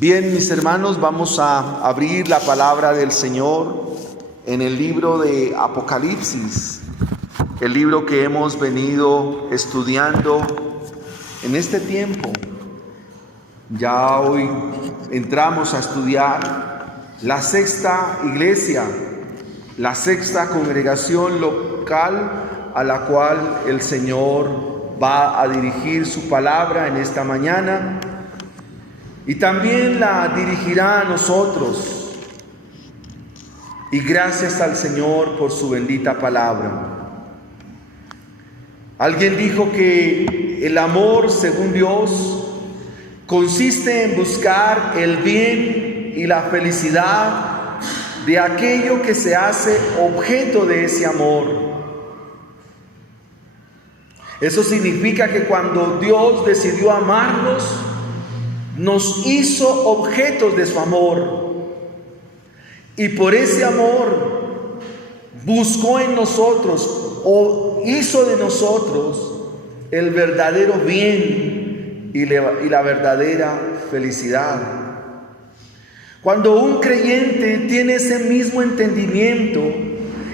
Bien, mis hermanos, vamos a abrir la palabra del Señor en el libro de Apocalipsis, el libro que hemos venido estudiando en este tiempo. Ya hoy entramos a estudiar la sexta iglesia, la sexta congregación local a la cual el Señor va a dirigir su palabra en esta mañana. Y también la dirigirá a nosotros. Y gracias al Señor por su bendita palabra. Alguien dijo que el amor, según Dios, consiste en buscar el bien y la felicidad de aquello que se hace objeto de ese amor. Eso significa que cuando Dios decidió amarnos, nos hizo objetos de su amor, y por ese amor buscó en nosotros o hizo de nosotros el verdadero bien y la verdadera felicidad. Cuando un creyente tiene ese mismo entendimiento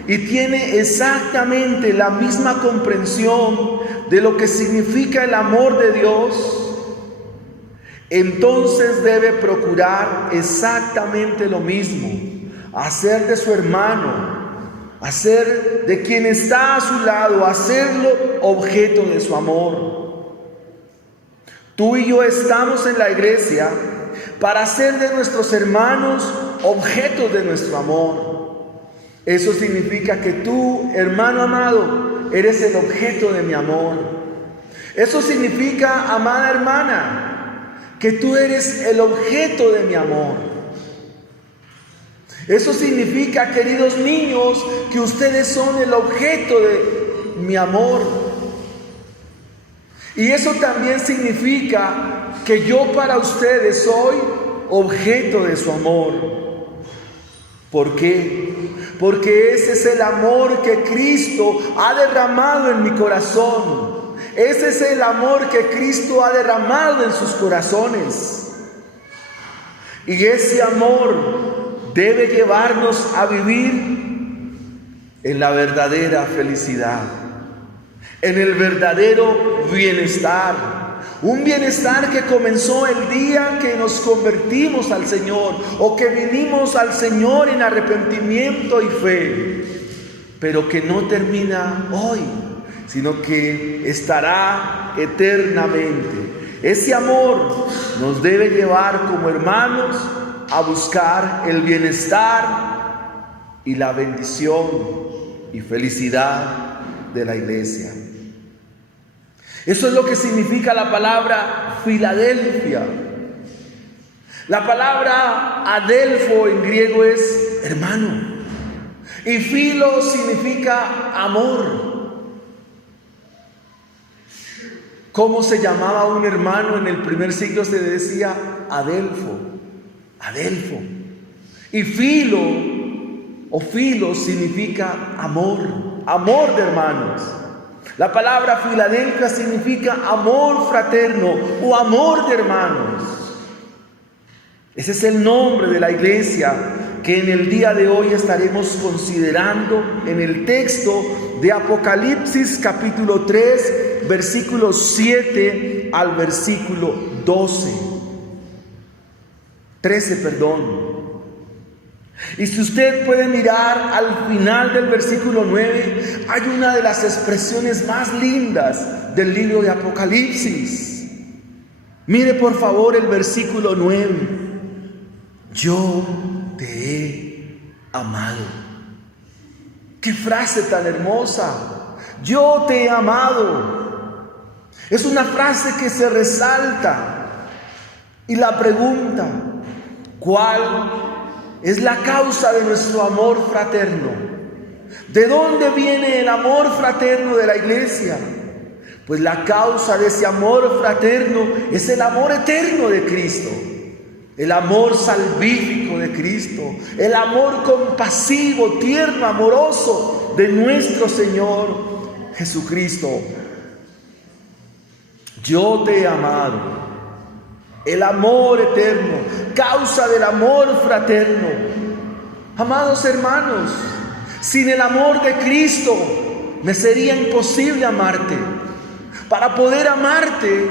y tiene exactamente la misma comprensión de lo que significa el amor de Dios, entonces debe procurar exactamente lo mismo, hacer de su hermano, hacer de quien está a su lado, hacerlo objeto de su amor. Tú y yo estamos en la iglesia para hacer de nuestros hermanos objetos de nuestro amor. Eso significa que tú, hermano amado, eres el objeto de mi amor. Eso significa, amada hermana, que tú eres el objeto de mi amor. Eso significa, queridos niños, que ustedes son el objeto de mi amor. Y eso también significa que yo para ustedes soy objeto de su amor. ¿Por qué? Porque ese es el amor que Cristo ha derramado en mi corazón. Ese es el amor que Cristo ha derramado en sus corazones. Y ese amor debe llevarnos a vivir en la verdadera felicidad, en el verdadero bienestar. Un bienestar que comenzó el día que nos convertimos al Señor o que vinimos al Señor en arrepentimiento y fe, pero que no termina hoy, sino que estará eternamente. Ese amor nos debe llevar como hermanos a buscar el bienestar y la bendición y felicidad de la iglesia. Eso es lo que significa la palabra Filadelfia. La palabra adelfo en griego es hermano, y filo significa amor. ¿Cómo se llamaba un hermano en el primer siglo? Se le decía Adelfo. Y filo o filo significa amor, amor de hermanos. La palabra Filadelfia significa amor fraterno o amor de hermanos. Ese es el nombre de la iglesia que en el día de hoy estaremos considerando en el texto de Apocalipsis capítulo 3, versículo 7 al versículo 13. Y si usted puede mirar al final del versículo 9, hay una de las expresiones más lindas del libro de Apocalipsis. Mire por favor el versículo 9. Yo te he amado. ¡Qué frase tan hermosa! Yo te he amado. Es una frase que se resalta. Y la pregunta, ¿cuál es la causa de nuestro amor fraterno? ¿De dónde viene el amor fraterno de la iglesia? Pues la causa de ese amor fraterno es el amor eterno de Cristo, el amor salvífico de Cristo, el amor compasivo, tierno, amoroso de nuestro Señor Jesucristo. Yo te he amado. el amor eterno, causa del amor fraterno. Amados hermanos, sin el amor de Cristo me sería imposible amarte. Para poder amarte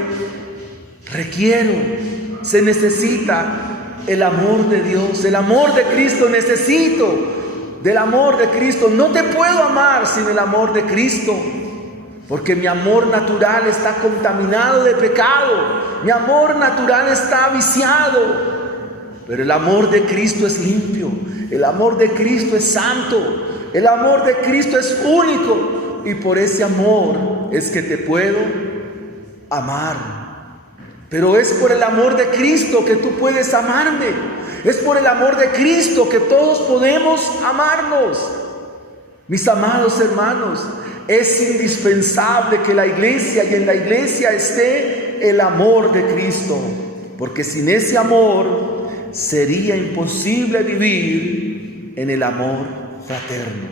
se necesita el amor de Dios, el amor de Cristo. Necesito del amor de Cristo. No te puedo amar sin el amor de Cristo, porque mi amor natural está contaminado de pecado. Mi amor natural está viciado. Pero el amor de Cristo es limpio. El amor de Cristo es santo. El amor de Cristo es único. Y por ese amor es que te puedo amar. Pero es por el amor de Cristo que tú puedes amarme. Es por el amor de Cristo que todos podemos amarnos. Mis amados hermanos, es indispensable que la iglesia y en la iglesia esté el amor de Cristo, porque sin ese amor sería imposible vivir en el amor fraterno.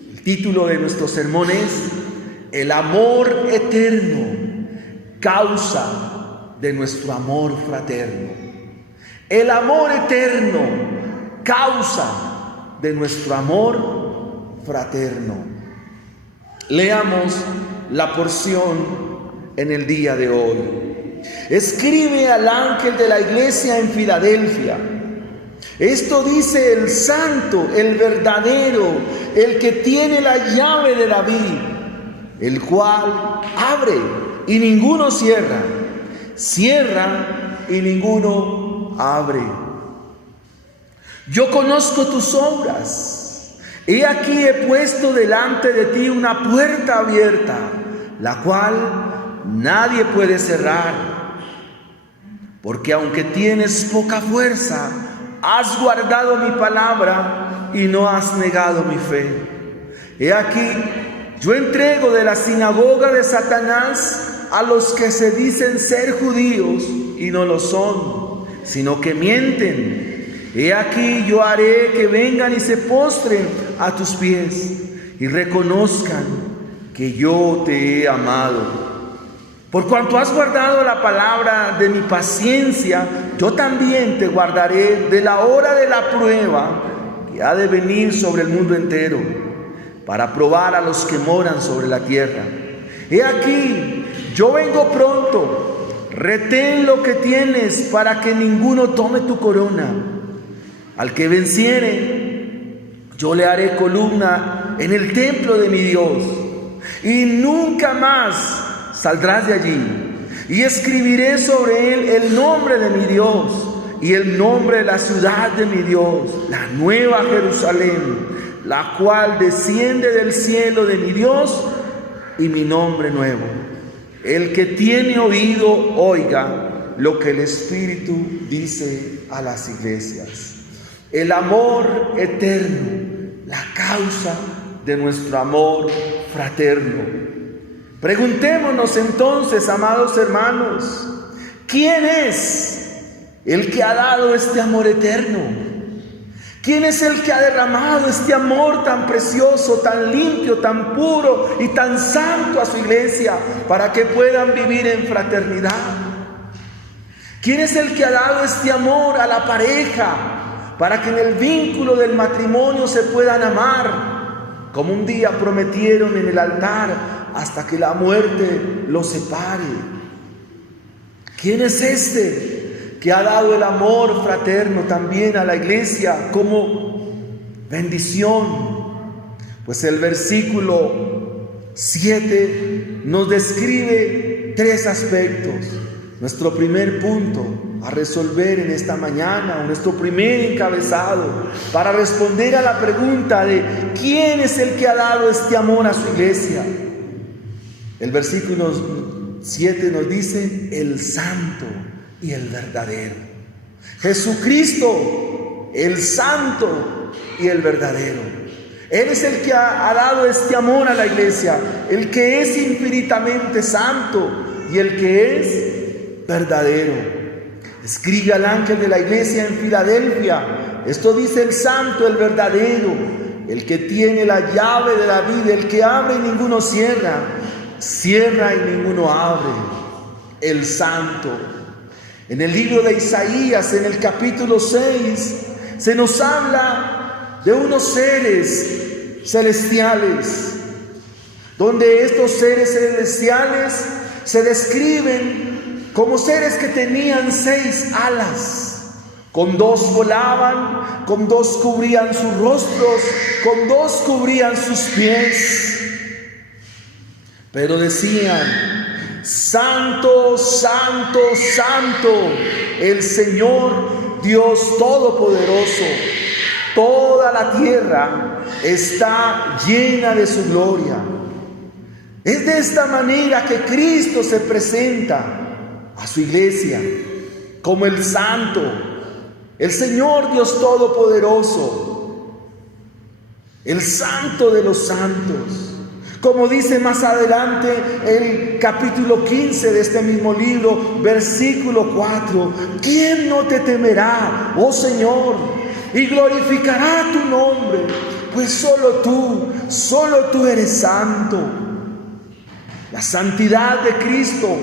El título de nuestro sermón es El amor eterno, causa de nuestro amor fraterno. El amor eterno, causa de nuestro amor fraterno. Leamos la porción en el día de hoy. Escribe al ángel de la iglesia en Filadelfia: esto dice el santo, el verdadero, el que tiene la llave de David, el cual abre y ninguno cierra, cierra y ninguno abre. Yo conozco tus obras. He aquí he puesto delante de ti una puerta abierta, la cual nadie puede cerrar. Porque aunque tienes poca fuerza, has guardado mi palabra y no has negado mi fe. He aquí, yo entrego de la sinagoga de Satanás a los que se dicen ser judíos y no lo son, sino que mienten. He aquí, yo haré que vengan y se postren a tus pies y reconozcan que yo te he amado. Por cuanto has guardado la palabra de mi paciencia, yo también te guardaré de la hora de la prueba que ha de venir sobre el mundo entero, para probar a los que moran sobre la tierra. He aquí, yo vengo pronto. Retén lo que tienes para que ninguno tome tu corona. Al que venciere, yo le haré columna en el templo de mi Dios, y nunca más saldrás de allí. Y escribiré sobre él el nombre de mi Dios y el nombre de la ciudad de mi Dios, la nueva Jerusalén, la cual desciende del cielo de mi Dios, y mi nombre nuevo. El que tiene oído, oiga lo que el Espíritu dice a las iglesias. El amor eterno, la causa de nuestro amor fraterno. Preguntémonos entonces, amados hermanos, ¿quién es el que ha dado este amor eterno? ¿Quién es el que ha derramado este amor tan precioso, tan limpio, tan puro y tan santo a su iglesia para que puedan vivir en fraternidad? ¿Quién es el que ha dado este amor a la pareja para que en el vínculo del matrimonio se puedan amar, como un día prometieron en el altar, hasta que la muerte los separe? ¿Quién es este que ha dado el amor fraterno también a la iglesia como bendición? Pues el versículo 7 nos describe 3 aspectos. Nuestro primer punto a resolver en esta mañana, nuestro primer encabezado para responder a la pregunta de ¿quién es el que ha dado este amor a su iglesia? El versículo 7 nos dice: el santo y el verdadero. Jesucristo, el santo y el verdadero. Él es el que ha dado este amor a la iglesia, el que es infinitamente santo y el que es verdadero. Escribe al ángel de la iglesia en Filadelfia: esto dice el santo, el verdadero, el que tiene la llave de David, el que abre y ninguno cierra, cierra y ninguno abre. El santo. En el libro de Isaías, en el capítulo 6, se nos habla de unos seres celestiales, donde estos seres celestiales se describen como seres que tenían 6 alas. Con 2 volaban, con 2 cubrían sus rostros, con 2 cubrían sus pies. Pero decían: Santo, Santo, Santo, el Señor Dios Todopoderoso. Toda la tierra está llena de su gloria. Es de esta manera que Cristo se presenta a su iglesia como el Santo, el Señor Dios Todopoderoso, el Santo de los santos. Como dice más adelante el capítulo 15 de este mismo libro, versículo 4: ¿quién no te temerá, oh Señor, y glorificará tu nombre? Pues solo tú eres santo. La santidad de Cristo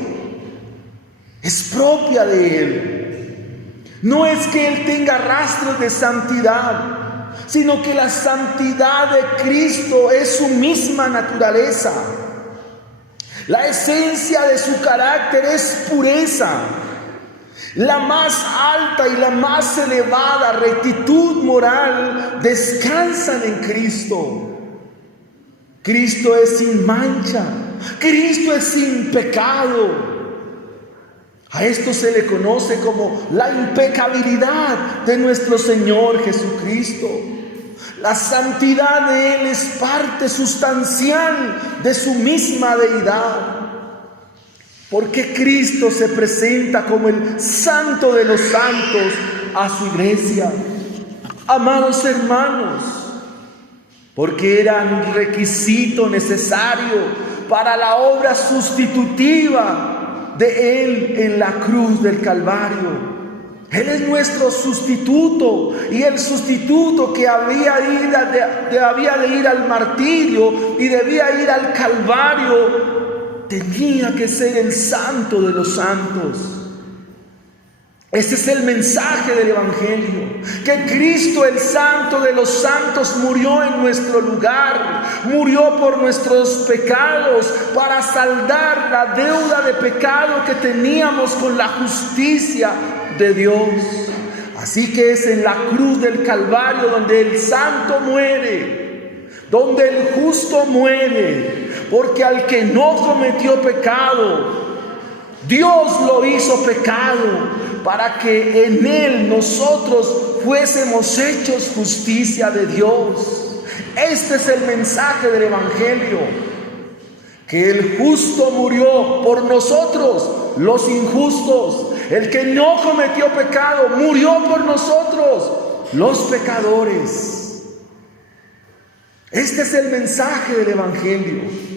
es propia de Él. No es que Él tenga rastros de santidad, sino que la santidad de Cristo es su misma naturaleza. La esencia de su carácter es pureza. La más alta y la más elevada rectitud moral descansan en Cristo. Cristo es sin mancha, Cristo es sin pecado. A esto se le conoce como la impecabilidad de nuestro Señor Jesucristo. La santidad de Él es parte sustancial de su misma deidad. Porque Cristo se presenta como el Santo de los santos a su iglesia. Amados hermanos, porque era un requisito necesario para la obra sustitutiva de Él en la cruz del Calvario. Él es nuestro sustituto, y el sustituto que había de ir al martirio y debía ir al Calvario tenía que ser el Santo de los santos. Ese es el mensaje del Evangelio, que Cristo, el Santo de los santos, murió en nuestro lugar, murió por nuestros pecados para saldar la deuda de pecado que teníamos con la justicia de Dios. Así que es en la cruz del Calvario donde el santo muere, donde el justo muere, porque al que no cometió pecado, Dios lo hizo pecado, para que en Él nosotros fuésemos hechos justicia de Dios. Este es el mensaje del Evangelio, que el justo murió por nosotros, los injustos. El que no cometió pecado murió por nosotros, los pecadores. Este es el mensaje del Evangelio.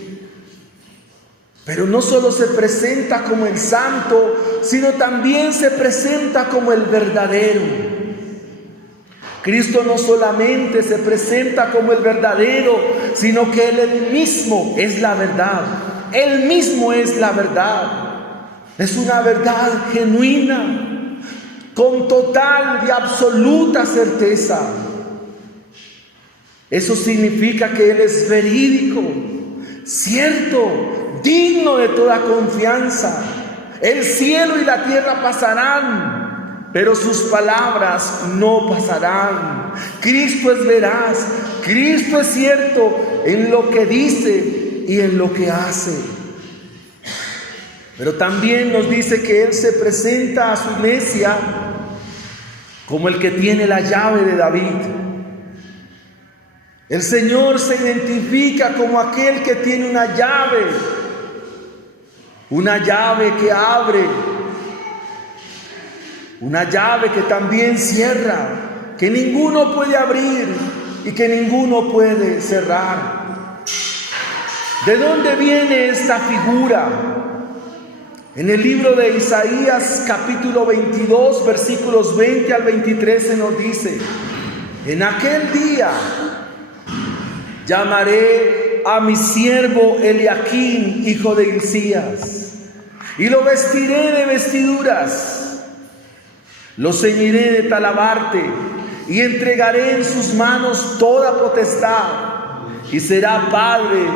Pero no solo se presenta como el santo, sino también se presenta como el verdadero. Cristo no solamente se presenta como el verdadero, sino que Él mismo es la verdad. Él mismo es la verdad. Es una verdad genuina, con total y absoluta certeza. Eso significa que Él es verídico, cierto, digno de toda confianza. El cielo y la tierra pasarán, pero sus palabras no pasarán. Cristo es veraz, Cristo es cierto en lo que dice y en lo que hace. Pero también nos dice que Él se presenta a su iglesia como el que tiene la llave de David. El Señor se identifica como aquel que tiene una llave que abre, una llave que también cierra, que ninguno puede abrir y que ninguno puede cerrar. ¿De dónde viene esta figura? En el libro de Isaías capítulo 22 versículos 20 al 23 se nos dice: en aquel día llamaré a mi siervo Eliaquim, hijo de Hilcías, y lo vestiré de vestiduras Lo ceñiré de talabarte y entregaré en sus manos toda potestad, y será padre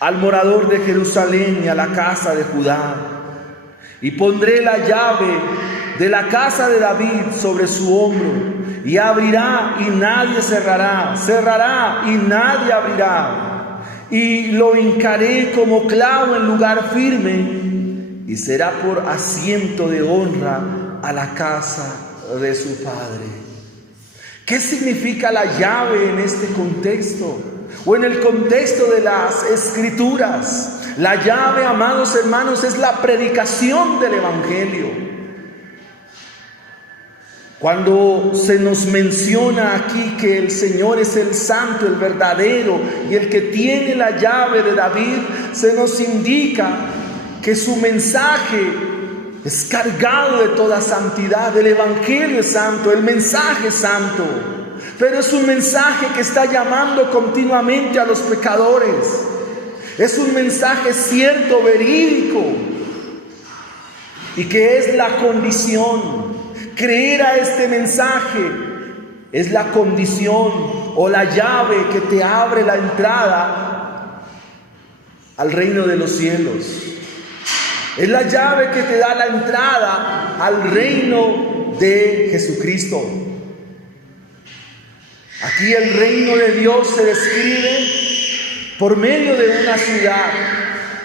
al morador de Jerusalén y a la casa de Judá. Y pondré la llave de la casa de David sobre su hombro, y abrirá y nadie cerrará, cerrará y nadie abrirá. Y lo hincaré como clavo en lugar firme, y será por asiento de honra a la casa de su padre. ¿Qué significa la llave en este contexto? O en el contexto de las Escrituras. La llave, amados hermanos, es la predicación del Evangelio. Cuando se nos menciona aquí que el Señor es el santo, el verdadero, y el que tiene la llave de David, se nos indica que su mensaje es cargado de toda santidad. El Evangelio es santo, el mensaje es santo, pero es un mensaje que está llamando continuamente a los pecadores. Es un mensaje cierto, verídico, y que es la condición. Creer a este mensaje es la condición o la llave que te abre la entrada al reino de los cielos. Es la llave que te da la entrada al reino de Jesucristo. Aquí el reino de Dios se describe por medio de una ciudad.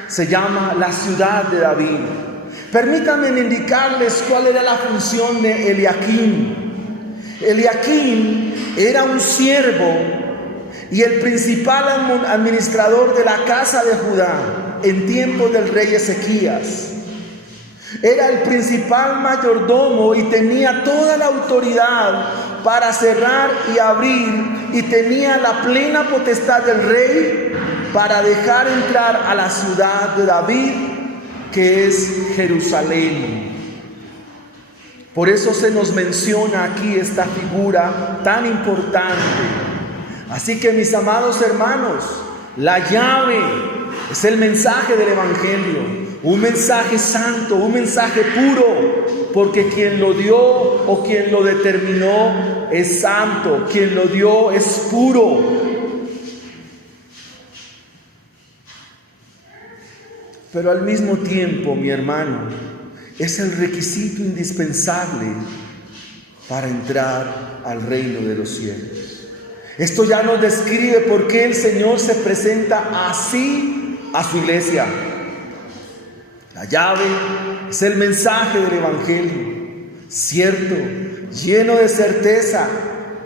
Se llama la ciudad de David. Permítanme indicarles cuál era la función de Eliaquim. Eliaquim era un siervo y el principal administrador de la casa de Judá en tiempos del rey Ezequías. Era el principal mayordomo y tenía toda la autoridad para cerrar y abrir, y tenía la plena potestad del rey para dejar entrar a la ciudad de David, que es Jerusalén. Por eso se nos menciona aquí esta figura tan importante. Así que, mis amados hermanos, la llave es el mensaje del Evangelio, un mensaje santo, un mensaje puro, porque quien lo dio o quien lo determinó es santo, quien lo dio es puro. Pero al mismo tiempo, mi hermano, es el requisito indispensable para entrar al reino de los cielos. Esto ya nos describe por qué el Señor se presenta así a su iglesia. La llave es el mensaje del Evangelio, cierto, lleno de certeza,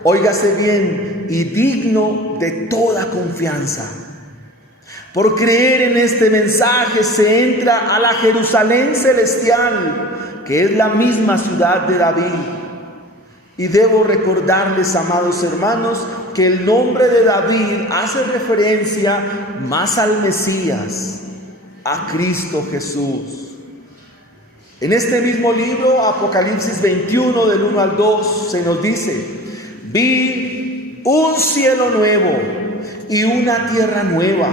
óigase bien, y digno de toda confianza. Por creer en este mensaje se entra a la Jerusalén celestial, que es la misma ciudad de David. Y debo recordarles, amados hermanos, que el nombre de David hace referencia más al Mesías, a Cristo Jesús. En este mismo libro, Apocalipsis 21, del 1 al 2, se nos dice: vi un cielo nuevo y una tierra nueva,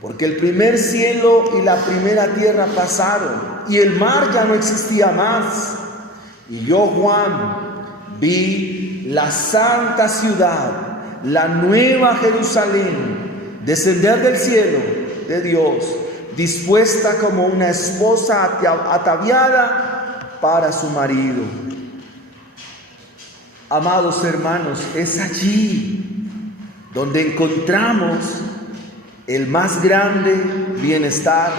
porque el primer cielo y la primera tierra pasaron, y el mar ya no existía más. Y yo, Juan, vi la santa ciudad, la nueva Jerusalén, descender del cielo de Dios, dispuesta como una esposa ataviada para su marido. Amados hermanos, es allí donde encontramos el más grande bienestar.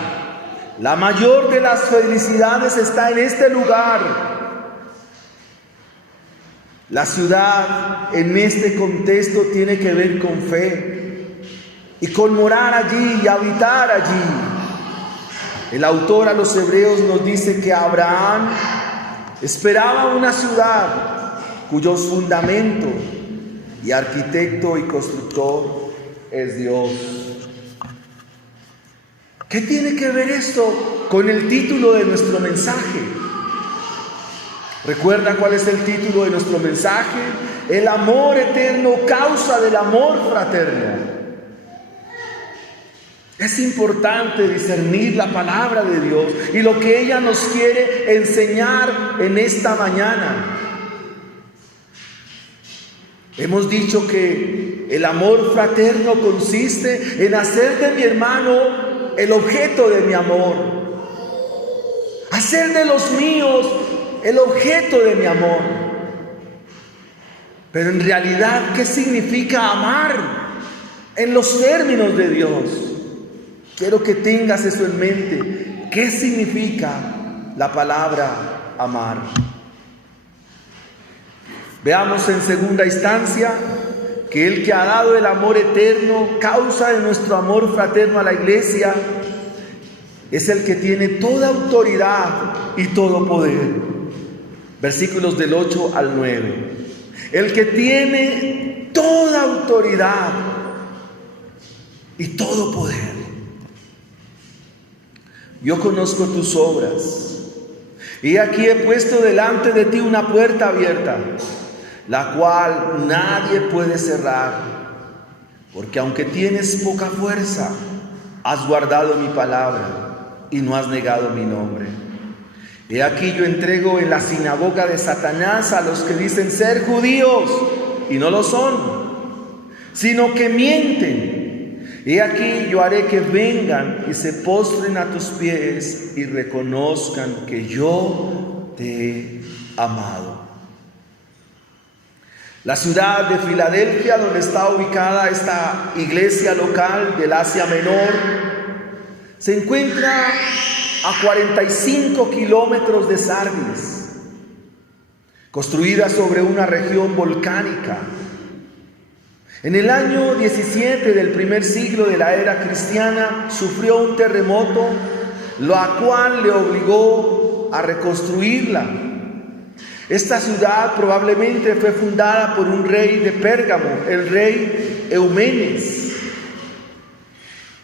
La mayor de las felicidades está en este lugar. La ciudad en este contexto tiene que ver con fe y con morar allí y habitar allí. El autor a los Hebreos nos dice que Abraham esperaba una ciudad cuyos fundamentos y arquitecto y constructor es Dios. ¿Qué tiene que ver esto con el título de nuestro mensaje? ¿Recuerda cuál es el título de nuestro mensaje? El amor eterno, causa del amor fraterno. Es importante discernir la palabra de Dios y lo que ella nos quiere enseñar en esta mañana. Hemos dicho que el amor fraterno consiste en hacer de mi hermano el objeto de mi amor, hacer de los míos el objeto de mi amor. Pero en realidad, ¿qué significa amar en los términos de Dios? Quiero que tengas eso en mente. ¿Qué significa la palabra amar? Veamos en segunda instancia que el que ha dado el amor eterno, causa de nuestro amor fraterno a la iglesia, es el que tiene toda autoridad y todo poder. Versículos del 8 al 9. El que tiene toda autoridad y todo poder. Yo conozco tus obras, y aquí he puesto delante de ti una puerta abierta, la cual nadie puede cerrar, porque aunque tienes poca fuerza, has guardado mi palabra y no has negado mi nombre. He aquí yo entrego en la sinagoga de Satanás a los que dicen ser judíos y no lo son, sino que mienten. He aquí yo haré que vengan y se postren a tus pies y reconozcan que yo te he amado. La ciudad de Filadelfia, donde está ubicada esta iglesia local del Asia Menor, se encuentra a 45 kilómetros de Sardis, construida sobre una región volcánica. En el año 17 del primer siglo de la era cristiana sufrió un terremoto, lo cual le obligó a reconstruirla. Esta ciudad probablemente fue fundada por un rey de Pérgamo, el rey Eumenes,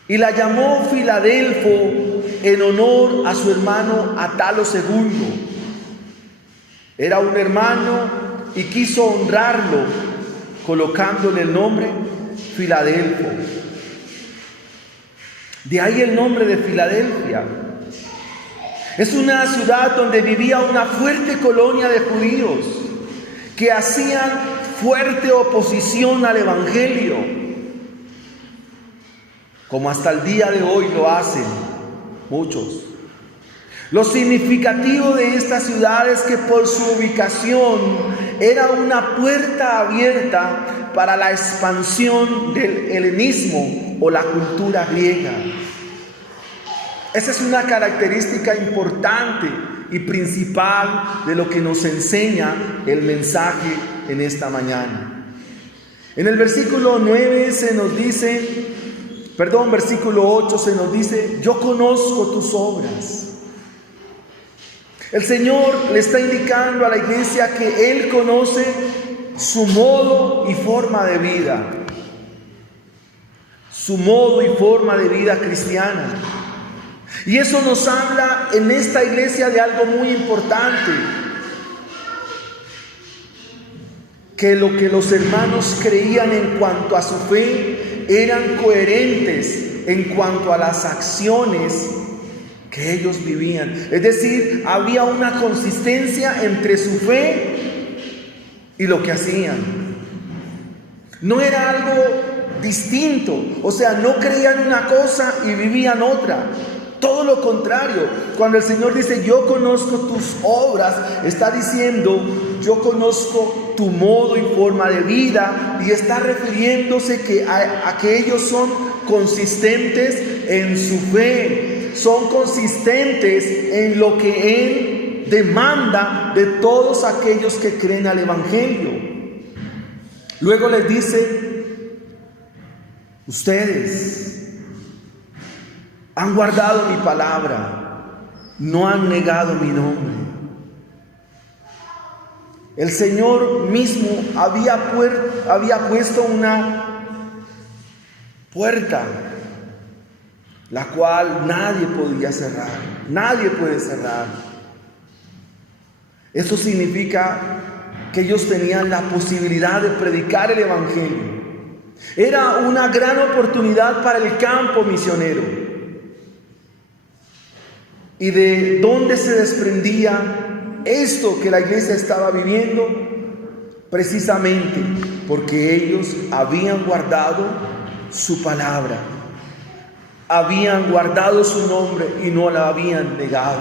y la llamó Filadelfo en honor a su hermano Atalo II. Era un hermano y quiso honrarlo colocándole el nombre Filadelfo. De ahí el nombre de Filadelfia. Es una ciudad donde vivía una fuerte colonia de judíos que hacían fuerte oposición al Evangelio, como hasta el día de hoy lo hacen muchos. Lo significativo de esta ciudad es que por su ubicación era una puerta abierta para la expansión del helenismo o la cultura griega. Esa es una característica importante y principal de lo que nos enseña el mensaje en esta mañana. En el versículo 9 se nos dice, versículo 8 se nos dice, yo conozco tus obras. El Señor le está indicando a la iglesia que Él conoce su modo y forma de vida. Su modo y forma de vida cristiana. Y eso nos habla en esta iglesia de algo muy importante. Que lo que los hermanos creían en cuanto a su fe eran coherentes en cuanto a las acciones que ellos vivían. Es decir, había una consistencia entre su fe y lo que hacían. No era algo distinto, o sea, no creían una cosa y vivían otra. Todo lo contrario. Cuando el Señor dice, yo conozco tus obras, está diciendo, yo conozco tu modo y forma de vida, y está refiriéndose a que ellos son consistentes en su fe. Son consistentes en lo que Él demanda de todos aquellos que creen al Evangelio. Luego les dice, ustedes han guardado mi palabra, no han negado mi nombre. El Señor mismo había puesto una puerta, la cual nadie podía cerrar. Nadie puede cerrar. Eso significa que ellos tenían la posibilidad de predicar el Evangelio. Era una gran oportunidad para el campo misionero. ¿Y de dónde se desprendía esto que la iglesia estaba viviendo? Precisamente porque ellos habían guardado su palabra, habían guardado su nombre y no la habían negado.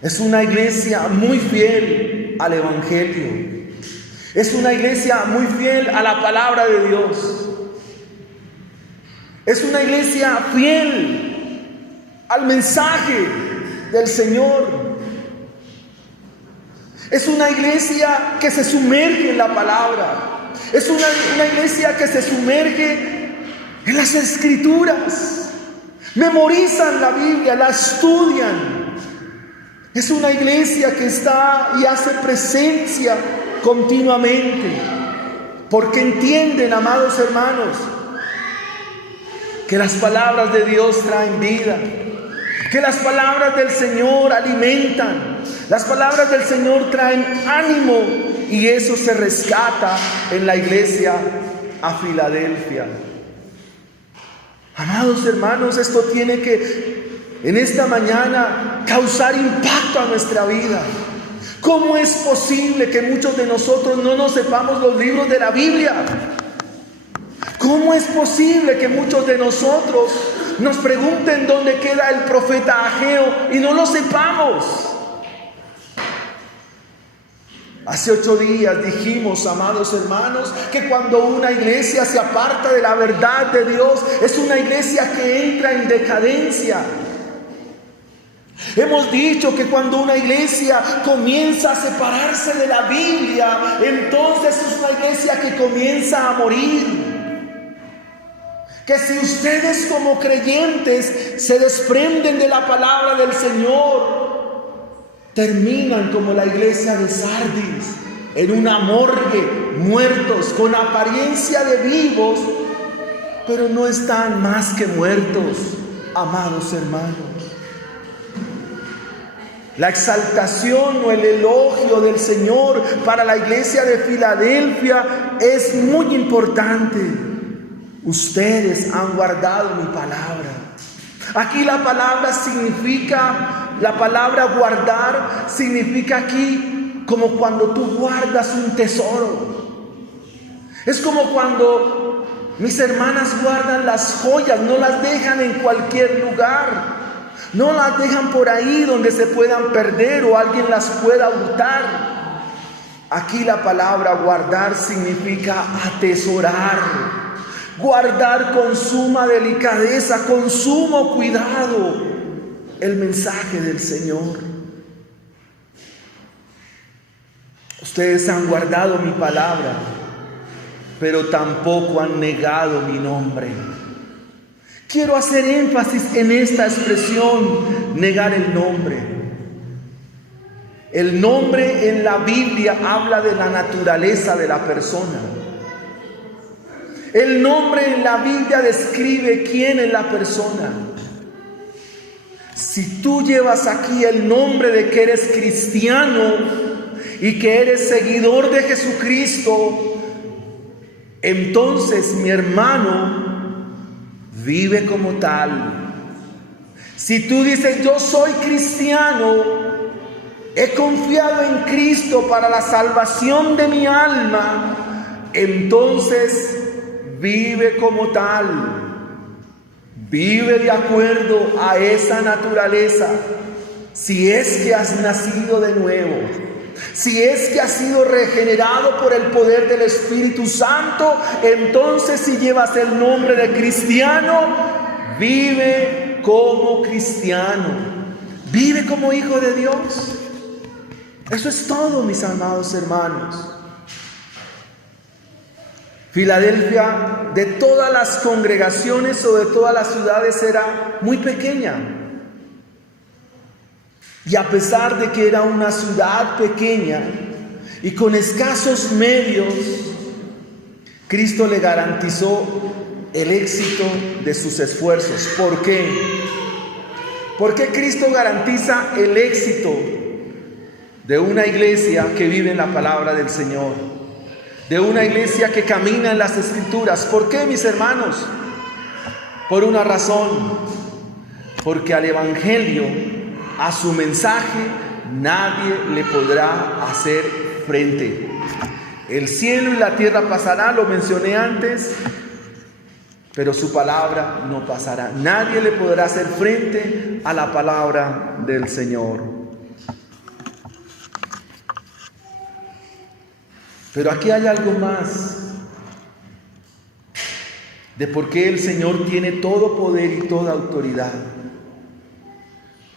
Es una iglesia muy fiel al Evangelio. Es una iglesia muy fiel a la palabra de Dios. Es una iglesia fiel al mensaje del Señor. Es una iglesia que se sumerge en la palabra. Es una iglesia que se sumerge en las Escrituras. Memorizan la Biblia, la estudian. Es una iglesia que está y hace presencia continuamente, porque entienden, amados hermanos, que las palabras de Dios traen vida, que las palabras del Señor alimentan, las palabras del Señor traen ánimo, y eso se rescata en la iglesia a Filadelfia. Amados hermanos, esto tiene que en esta mañana causar impacto a nuestra vida. ¿Cómo es posible que muchos de nosotros no nos sepamos los libros de la Biblia? ¿Cómo es posible que muchos de nosotros nos pregunten dónde queda el profeta Ageo y no lo sepamos? Hace 8 días dijimos, amados hermanos, que cuando una iglesia se aparta de la verdad de Dios, es una iglesia que entra en decadencia. Hemos dicho que cuando una iglesia comienza a separarse de la Biblia, entonces es una iglesia que comienza a morir. Que si ustedes como creyentes se desprenden de la palabra del Señor, terminan como la iglesia de Sardis, en una morgue, muertos, con apariencia de vivos, pero no están más que muertos, amados hermanos. La exaltación o el elogio del Señor para la iglesia de Filadelfia es muy importante. Ustedes han guardado mi palabra. Aquí la palabra guardar significa aquí como cuando tú guardas un tesoro. Es como cuando mis hermanas guardan las joyas, no las dejan en cualquier lugar. No las dejan por ahí donde se puedan perder o alguien las pueda hurtar. Aquí la palabra guardar significa atesorar. Guardar con suma delicadeza, con sumo cuidado el mensaje del Señor. Ustedes han guardado mi palabra, pero tampoco han negado mi nombre. Quiero hacer énfasis en esta expresión, negar el nombre. El nombre en la Biblia habla de la naturaleza de la persona. El nombre en la Biblia describe quién es la persona. Si tú llevas aquí el nombre de que eres cristiano y que eres seguidor de Jesucristo, entonces, mi hermano, vive como tal. Si tú dices, yo soy cristiano, he confiado en Cristo para la salvación de mi alma, entonces vive como tal. Vive de acuerdo a esa naturaleza. Si es que has nacido de nuevo, si es que has sido regenerado por el poder del Espíritu Santo, entonces si llevas el nombre de cristiano, vive como cristiano, vive como hijo de Dios. Eso es todo, mis amados hermanos. Filadelfia, de todas las congregaciones o de todas las ciudades, era muy pequeña. Y a pesar de que era una ciudad pequeña y con escasos medios, Cristo le garantizó el éxito de sus esfuerzos. ¿Por qué? ¿Por qué Cristo garantiza el éxito de una iglesia que vive en la palabra del Señor? de una iglesia que camina en las Escrituras. ¿Por qué, mis hermanos? Por una razón, porque al Evangelio, a su mensaje, nadie le podrá hacer frente. El cielo y la tierra pasarán, lo mencioné antes, pero su palabra no pasará. Nadie le podrá hacer frente a la palabra del Señor. Pero aquí hay algo más de por qué el Señor tiene todo poder y toda autoridad.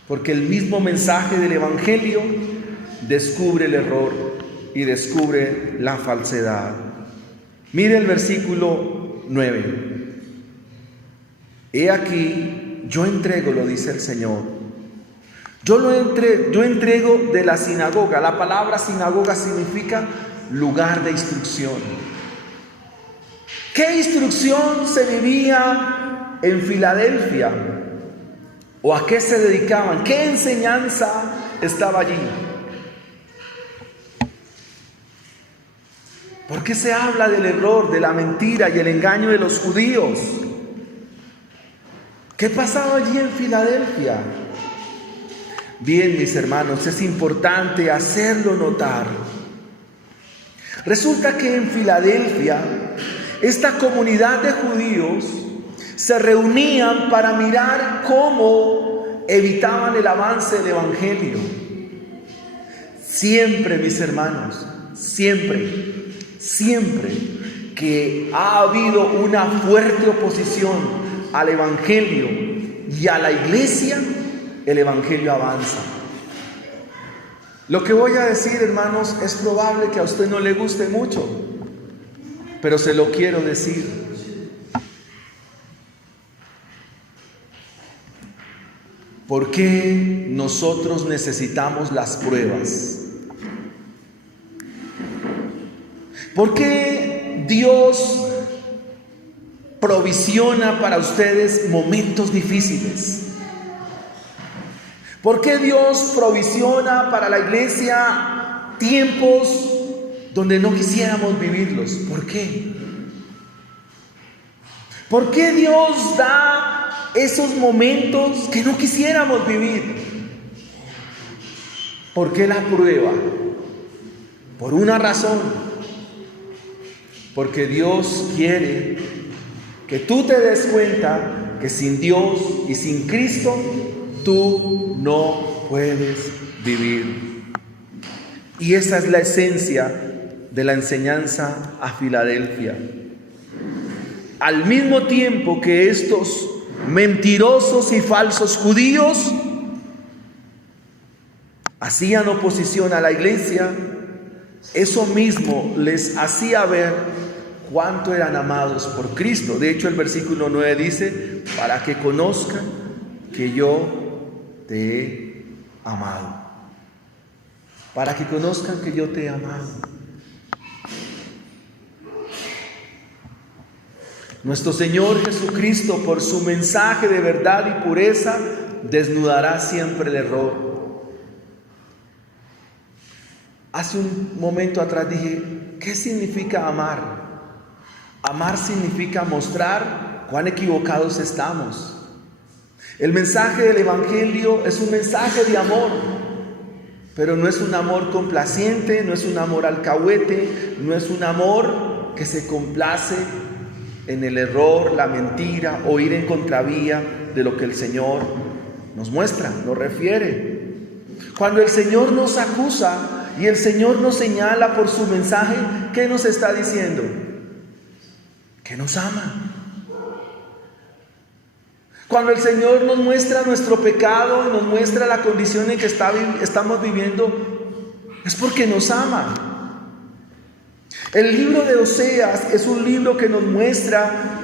Porque el mismo mensaje del Evangelio descubre el error y descubre la falsedad. Mire el versículo 9. He aquí, yo entrego, lo dice el Señor. Yo entrego de la sinagoga. La palabra sinagoga significa lugar de instrucción. ¿Qué instrucción se vivía en Filadelfia? ¿O a qué se dedicaban? ¿Qué enseñanza estaba allí? ¿Por qué se habla del error, de la mentira y el engaño de los judíos? ¿Qué pasaba allí en Filadelfia? Bien, mis hermanos, es importante hacerlo notar. Resulta que en Filadelfia, esta comunidad de judíos se reunían para mirar cómo evitaban el avance del Evangelio. Siempre, mis hermanos, siempre que ha habido una fuerte oposición al Evangelio y a la iglesia, el Evangelio avanza. Lo que voy a decir, hermanos, es probable que a usted no le guste mucho, pero se lo quiero decir. ¿Por qué nosotros necesitamos las pruebas? ¿Por qué Dios provisiona para ustedes momentos difíciles? ¿Por qué Dios provisiona para la iglesia tiempos donde no quisiéramos vivirlos? ¿Por qué? ¿Por qué Dios da esos momentos que no quisiéramos vivir? ¿Por qué la prueba? Por una razón. Porque Dios quiere que tú te des cuenta que sin Dios y sin Cristo tú no puedes vivir. Y esa es la esencia de la enseñanza a Filadelfia. Al mismo tiempo que estos mentirosos y falsos judíos hacían oposición a la iglesia, eso mismo les hacía ver cuánto eran amados por Cristo. De hecho, el versículo 9 dice: para que conozcan que yo te he amado. Para que conozcan que yo te he amado. Nuestro Señor Jesucristo, por su mensaje de verdad y pureza, desnudará siempre el error. Hace un momento atrás dije, ¿qué significa amar? Amar significa mostrar cuán equivocados estamos. El mensaje del Evangelio es un mensaje de amor, pero no es un amor complaciente, no es un amor alcahuete, no es un amor que se complace en el error, la mentira o ir en contravía de lo que el Señor nos muestra, nos refiere. Cuando el Señor nos acusa y el Señor nos señala por su mensaje, ¿qué nos está diciendo? Que nos ama. Cuando el Señor nos muestra nuestro pecado y nos muestra la condición en que estamos viviendo, es porque nos ama. El libro de Oseas es un libro que nos muestra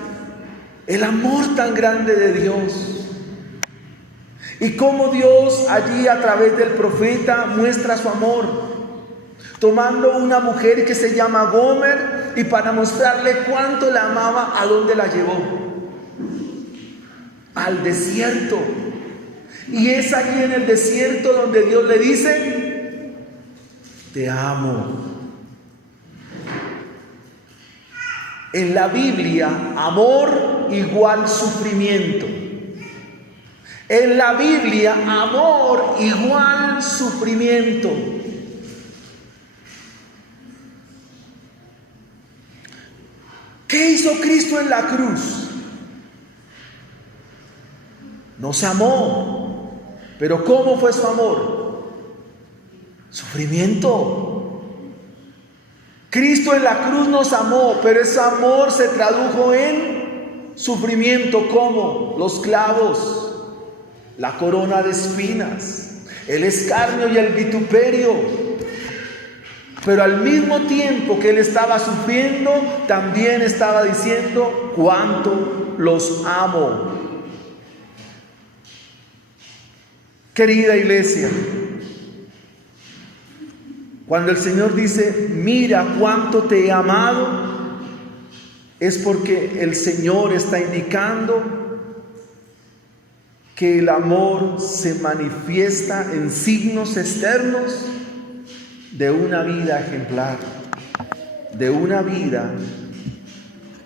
el amor tan grande de Dios. Y cómo Dios allí a través del profeta muestra su amor, tomando una mujer que se llama Gomer y para mostrarle cuánto la amaba, ¿a dónde la llevó? Al desierto. Y es allí en el desierto donde Dios le dice: te amo. En la Biblia, amor igual sufrimiento. En la Biblia, amor igual sufrimiento. ¿Qué hizo Cristo en la cruz? Nos amó. ¿Pero cómo fue su amor? Sufrimiento. Cristo en la cruz nos amó, pero ese amor se tradujo en sufrimiento. ¿Cómo? Los clavos, la corona de espinas, el escarnio y el vituperio. Pero al mismo tiempo que Él estaba sufriendo, también estaba diciendo cuánto los amo. Querida iglesia, cuando el Señor dice, mira cuánto te he amado, es porque el Señor está indicando que el amor se manifiesta en signos externos de una vida ejemplar, de una vida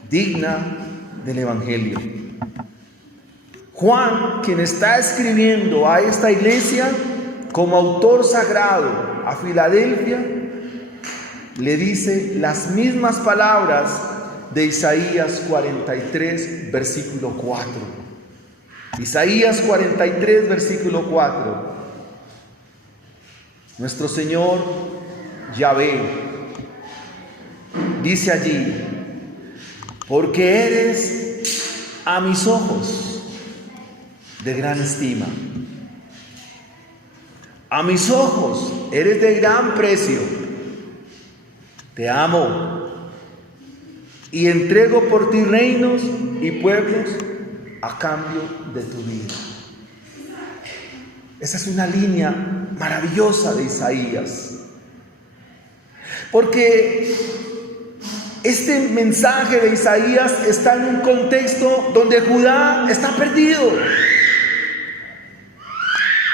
digna del Evangelio. Juan, quien está escribiendo a esta iglesia como autor sagrado a Filadelfia, le dice las mismas palabras de Isaías 43, versículo 4. Isaías 43, versículo 4. Nuestro Señor Yahvé dice allí, porque eres a mis ojos de gran estima. A mis ojos eres de gran precio. Te amo y entrego por ti reinos y pueblos a cambio de tu vida. Esa es una línea maravillosa de Isaías. Porque este mensaje de Isaías está en un contexto donde Judá está perdido.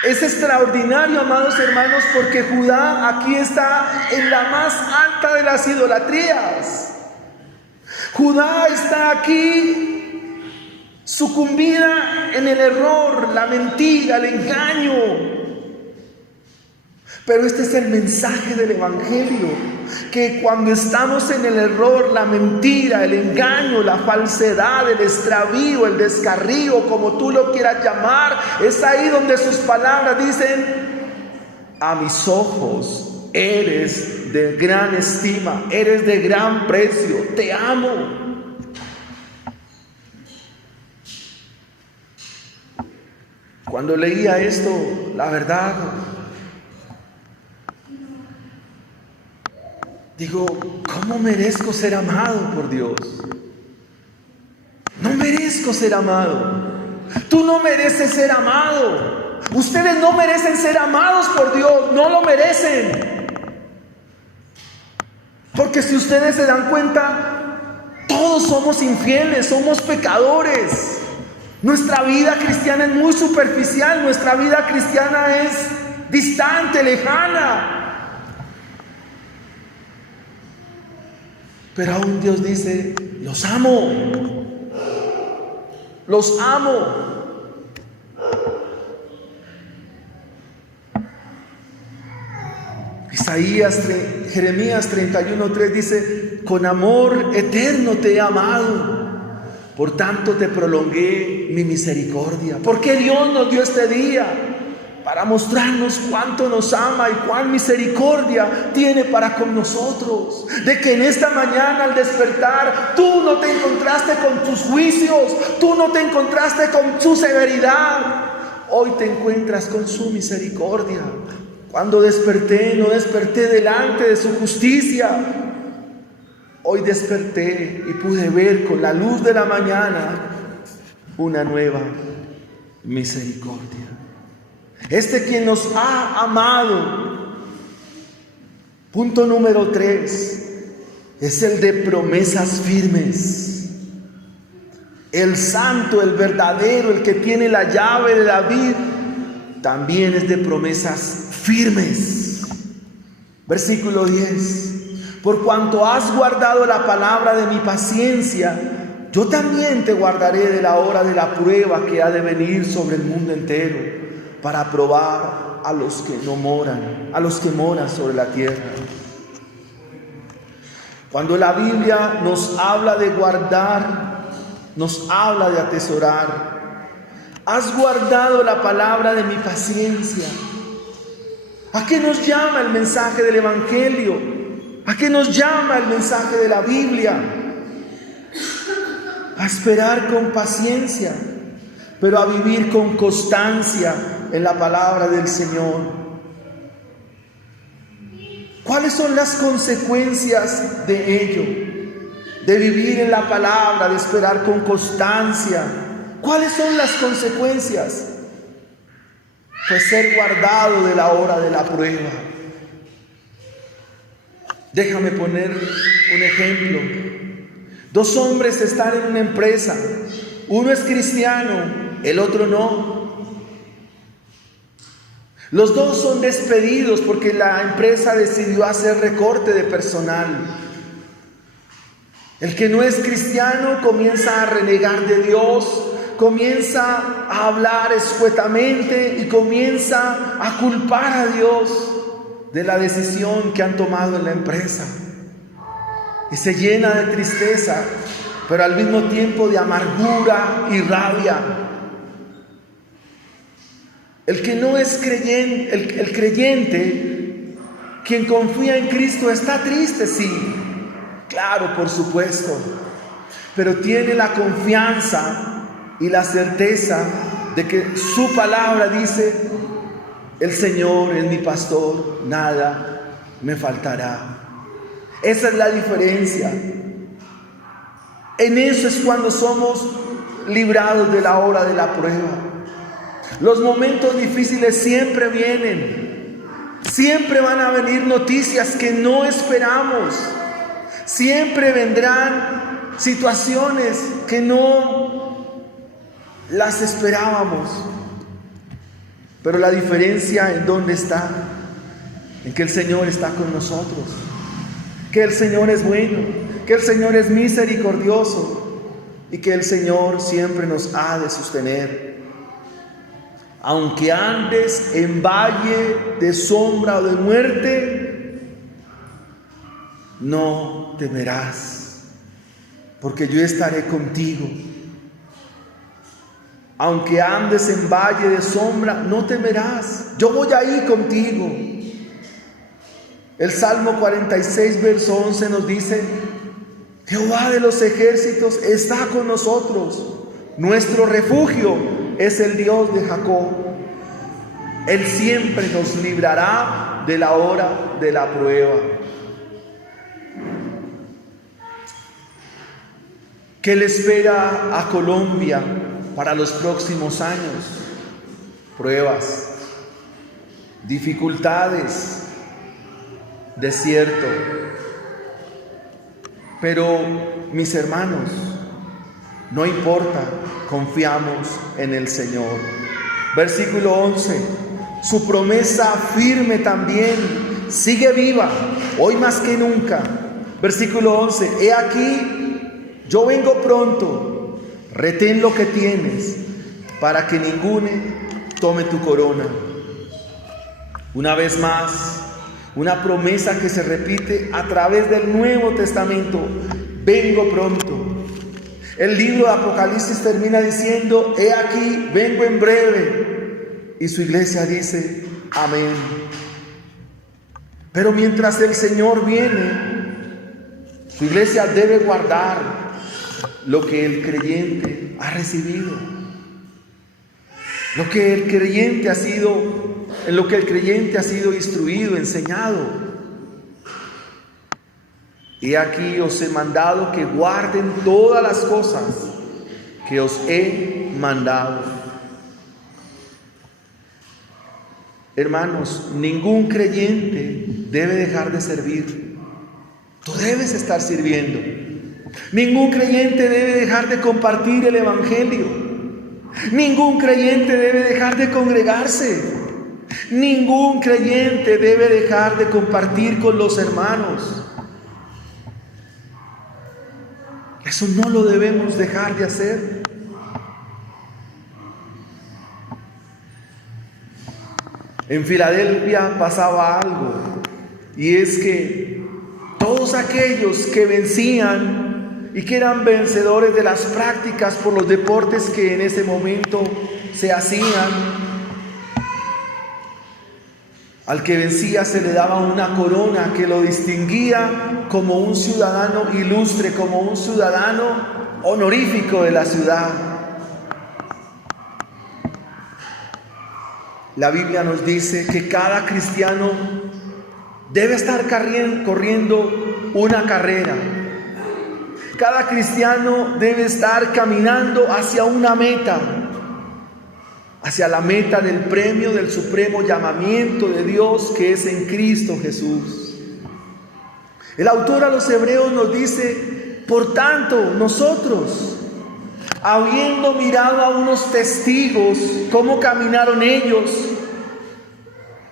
Es extraordinario, amados hermanos, porque Judá aquí está en la más alta de las idolatrías. Judá está aquí sucumbida en el error, la mentira, el engaño. Pero este es el mensaje del Evangelio, que cuando estamos en el error, la mentira, el engaño, la falsedad, el extravío, el descarrío, como tú lo quieras llamar, es ahí donde sus palabras dicen, a mis ojos eres de gran estima, eres de gran precio, te amo. Cuando leía esto, la verdad, digo, ¿cómo merezco ser amado por Dios? No merezco ser amado. Tú no mereces ser amado. Ustedes no merecen ser amados por Dios. No lo merecen. Porque si ustedes se dan cuenta, todos somos infieles, somos pecadores. Nuestra vida cristiana es muy superficial. Nuestra vida cristiana es distante, lejana. Pero aún Dios dice, los amo. Los amo. Jeremías 31:3 dice, con amor eterno te he amado, por tanto te prolongué mi misericordia. Porque Dios nos dio este día para mostrarnos cuánto nos ama y cuán misericordia tiene para con nosotros. De que en esta mañana al despertar, tú no te encontraste con tus juicios, tú no te encontraste con su severidad. Hoy te encuentras con su misericordia. Cuando desperté, no desperté delante de su justicia. Hoy desperté y pude ver con la luz de la mañana una nueva misericordia. Este quien nos ha amado. Punto número 3. Es el de promesas firmes. El santo, el verdadero, el que tiene la llave de David, también es de promesas firmes. Versículo 10. Por cuanto has guardado la palabra de mi paciencia, yo también te guardaré de la hora de la prueba que ha de venir sobre el mundo entero, para probar a los que no moran, a los que moran sobre la tierra. Cuando la Biblia nos habla de guardar, nos habla de atesorar. Has guardado la palabra de mi paciencia. ¿A qué nos llama el mensaje del Evangelio? ¿A qué nos llama el mensaje de la Biblia? A esperar con paciencia, pero a vivir con constancia en la palabra del Señor. ¿Cuáles son las consecuencias de ello? De vivir en la palabra, de esperar con constancia. ¿Cuáles son las consecuencias? Pues ser guardado de la hora de la prueba. Déjame poner un ejemplo. Dos hombres están en una empresa. Uno es cristiano, el otro no. Los dos son despedidos porque la empresa decidió hacer recorte de personal. El que no es cristiano comienza a renegar de Dios, comienza a hablar escuetamente y comienza a culpar a Dios de la decisión que han tomado en la empresa. Y se llena de tristeza, pero al mismo tiempo de amargura y rabia. El que no es creyente, el creyente, quien confía en Cristo, está triste, sí, claro, por supuesto, pero tiene la confianza y la certeza de que su palabra dice: el Señor es mi pastor, nada me faltará. Esa es la diferencia. En eso es cuando somos librados de la hora de la prueba. Los momentos difíciles siempre vienen. Siempre van a venir noticias que no esperamos. Siempre vendrán situaciones que no las esperábamos. Pero la diferencia, ¿en dónde está? En que el Señor está con nosotros. Que el Señor es bueno. Que el Señor es misericordioso. Y que el Señor siempre nos ha de sostener. Aunque andes en valle de sombra o de muerte, no temerás, porque yo estaré contigo. Aunque andes en valle de sombra, no temerás, yo voy ahí contigo. El Salmo 46, verso 11 nos dice: Jehová de los ejércitos está con nosotros, nuestro refugio es el Dios de Jacob. Él siempre nos librará de la hora de la prueba. ¿Qué le espera a Colombia para los próximos años? Pruebas, dificultades, desierto. Pero, mis hermanos, no importa, confiamos en el Señor. Versículo 11, su promesa firme también sigue viva, hoy más que nunca. Versículo 11, he aquí, yo vengo pronto, retén lo que tienes, para que ninguno tome tu corona. Una vez más, una promesa que se repite a través del Nuevo Testamento: vengo pronto. El libro de Apocalipsis termina diciendo: he aquí, vengo en breve. Y su iglesia dice: amén. Pero mientras el Señor viene, su iglesia debe guardar lo que el creyente ha recibido, lo que el creyente ha sido, en lo que el creyente ha sido instruido, enseñado. Y aquí os he mandado que guarden todas las cosas que os he mandado. Hermanos, ningún creyente debe dejar de servir. Tú debes estar sirviendo. Ningún creyente debe dejar de compartir el Evangelio. Ningún creyente debe dejar de congregarse. Ningún creyente debe dejar de compartir con los hermanos. Eso no lo debemos dejar de hacer. En Filadelfia pasaba algo, y es que todos aquellos que vencían y que eran vencedores de las prácticas por los deportes que en ese momento se hacían, al que vencía se le daba una corona que lo distinguía como un ciudadano ilustre, como un ciudadano honorífico de la ciudad. La Biblia nos dice que cada cristiano debe estar corriendo una carrera. Cada cristiano debe estar caminando hacia una meta, hacia la meta del premio del supremo llamamiento de Dios que es en Cristo Jesús. El autor a los Hebreos nos dice: por tanto, nosotros, habiendo mirado a unos testigos cómo caminaron ellos,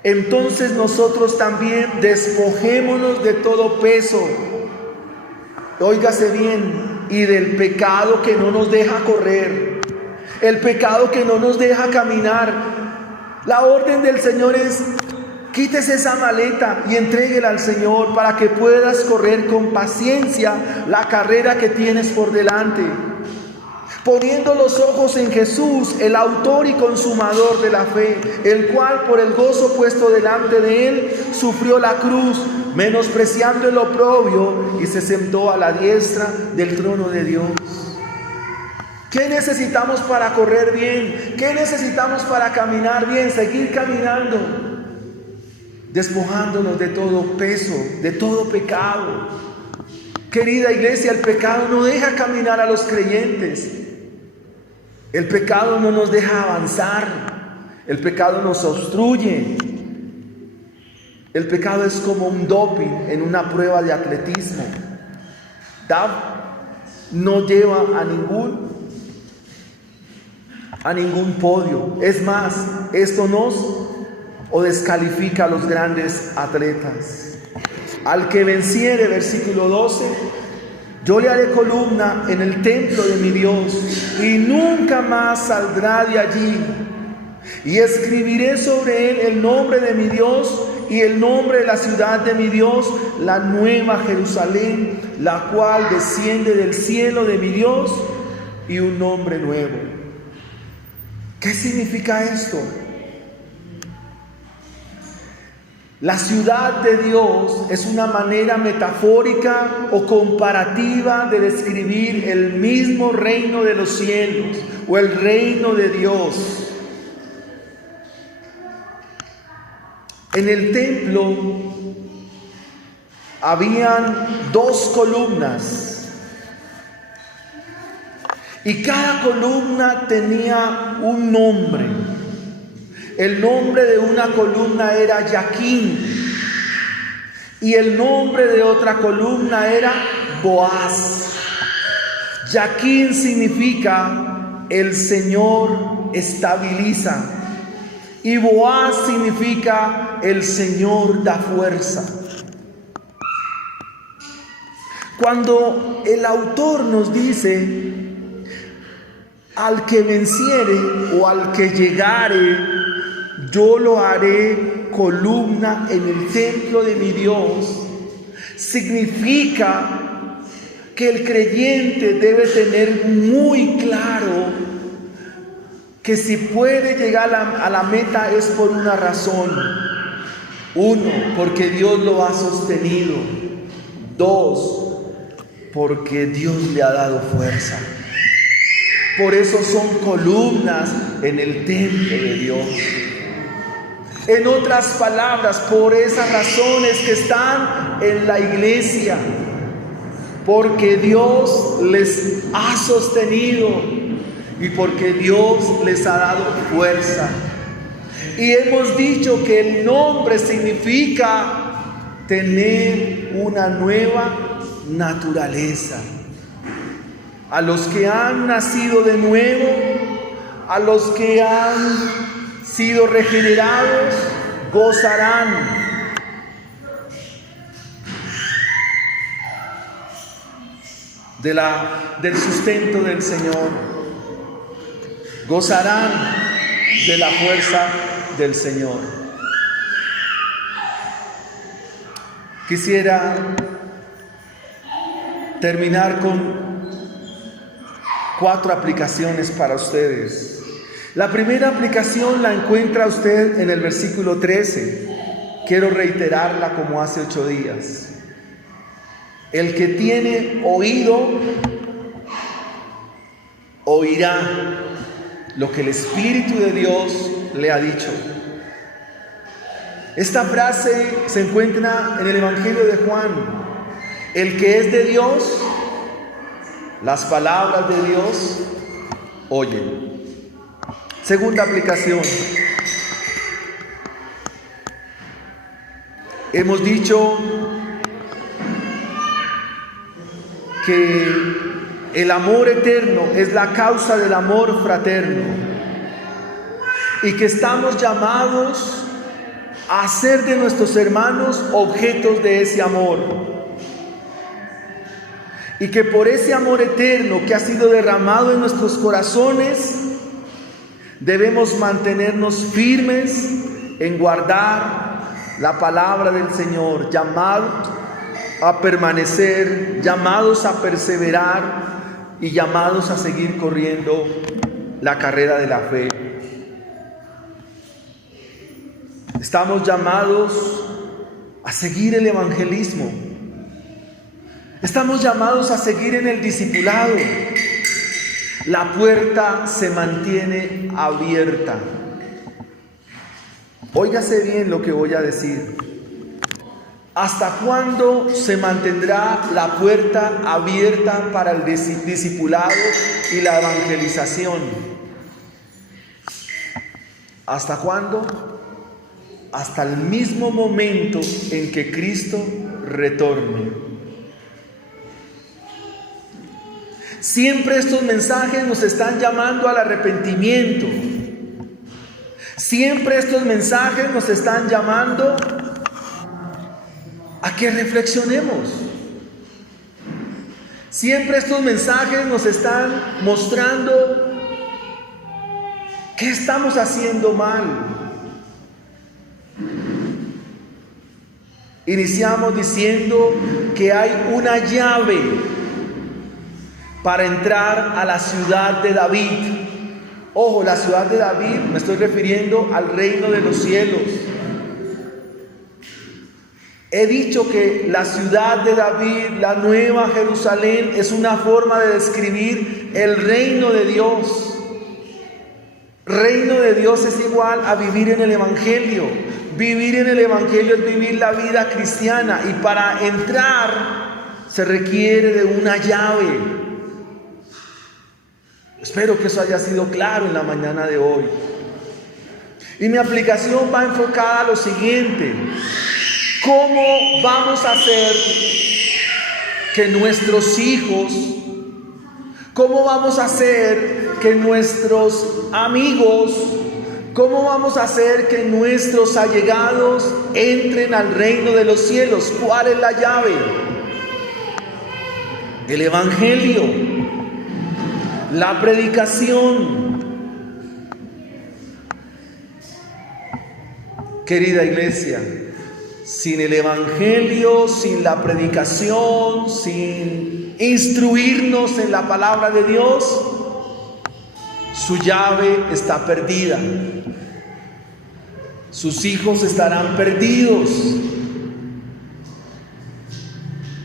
entonces nosotros también despojémonos de todo peso, óigase bien, y del pecado que no nos deja correr, el pecado que no nos deja caminar. La orden del Señor es: quítese esa maleta y entréguela al Señor para que puedas correr con paciencia la carrera que tienes por delante, poniendo los ojos en Jesús, el autor y consumador de la fe, el cual por el gozo puesto delante de él sufrió la cruz, menospreciando el oprobio, y se sentó a la diestra del trono de Dios. ¿Qué necesitamos para correr bien? ¿Qué necesitamos para caminar bien? Seguir caminando, despojándonos de todo peso, de todo pecado. Querida iglesia, el pecado no deja caminar a los creyentes. El pecado no nos deja avanzar. El pecado nos obstruye. El pecado es como un doping en una prueba de atletismo. No lleva a ningún podio. Es más, esto descalifica a los grandes atletas. Al que venciere, versículo 12, yo le haré columna en el templo de mi Dios, y nunca más saldrá de allí. Y escribiré sobre él el nombre de mi Dios y el nombre de la ciudad de mi Dios, la nueva Jerusalén, la cual desciende del cielo de mi Dios, y un nombre nuevo. ¿Qué significa esto? La ciudad de Dios es una manera metafórica o comparativa de describir el mismo reino de los cielos o el reino de Dios. En el templo habían 2 columnas y cada columna tenía un nombre. El nombre de una columna era Yaquín y el nombre de otra columna era Boaz. Yaquín significa el Señor estabiliza y Boaz significa el Señor da fuerza. Cuando el autor nos dice al que venciere o al que llegare, yo lo haré columna en el templo de mi Dios, significa que el creyente debe tener muy claro que si puede llegar a la meta es por una razón. 1, porque Dios lo ha sostenido. 2, porque Dios le ha dado fuerza. Por eso son columnas en el templo de Dios. En otras palabras, por esas razones que están en la iglesia, porque Dios les ha sostenido y porque Dios les ha dado fuerza. Y hemos dicho que el nombre significa tener una nueva naturaleza. A los que han nacido de nuevo, a los que han sido regenerados, gozarán. del sustento del Señor. Gozarán de la fuerza del Señor. Quisiera terminar con 4 aplicaciones para ustedes. La primera aplicación la encuentra usted en el versículo 13. Quiero reiterarla como hace 8 días. El que tiene oído, oirá lo que el Espíritu de Dios le ha dicho. Esta frase se encuentra en el Evangelio de Juan. El que es de Dios, las palabras de Dios, oye. Segunda aplicación. Hemos dicho que el amor eterno es la causa del amor fraterno y que estamos llamados a hacer de nuestros hermanos objetos de ese amor, y que por ese amor eterno que ha sido derramado en nuestros corazones debemos mantenernos firmes en guardar la palabra del Señor, llamados a permanecer, llamados a perseverar y llamados a seguir corriendo la carrera de la fe. Estamos llamados a seguir el evangelismo. Estamos llamados a seguir en el discipulado. La puerta se mantiene abierta. Óigase bien lo que voy a decir. ¿Hasta cuándo se mantendrá la puerta abierta para el discipulado y la evangelización? ¿Hasta cuándo? Hasta el mismo momento en que Cristo retorne. Siempre estos mensajes nos están llamando al arrepentimiento. Siempre estos mensajes nos están llamando a que reflexionemos. Siempre estos mensajes nos están mostrando qué estamos haciendo mal. Iniciamos diciendo que hay una llave para entrar a la ciudad de David. Ojo, la ciudad de David, me estoy refiriendo al reino de los cielos. He dicho que la ciudad de David, la nueva Jerusalén, es una forma de describir el reino de Dios. Reino de Dios es igual a vivir en el Evangelio. Vivir en el Evangelio es vivir la vida cristiana, y para entrar se requiere de una llave. Espero que eso haya sido claro en la mañana de hoy. Y mi aplicación va enfocada a lo siguiente: ¿cómo vamos a hacer que nuestros hijos, cómo vamos a hacer que nuestros amigos, cómo vamos a hacer que nuestros allegados entren al reino de los cielos? ¿Cuál es la llave? El Evangelio, la predicación. Querida iglesia, sin el Evangelio, sin la predicación, sin instruirnos en la palabra de Dios, su llave está perdida. Sus hijos estarán perdidos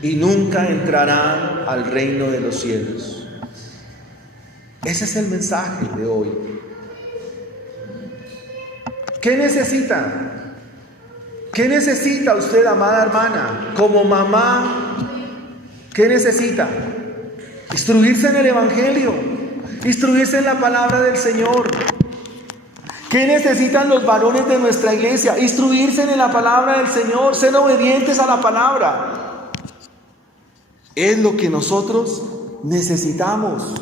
y nunca entrarán al reino de los cielos. Ese es el mensaje de hoy. ¿Qué necesita? ¿Qué necesita usted, amada hermana? Como mamá, ¿qué necesita? Instruirse en el Evangelio, instruirse en la palabra del Señor. ¿Qué necesitan los varones de nuestra iglesia? Instruirse en la palabra del Señor, ser obedientes a la palabra. Es lo que nosotros necesitamos.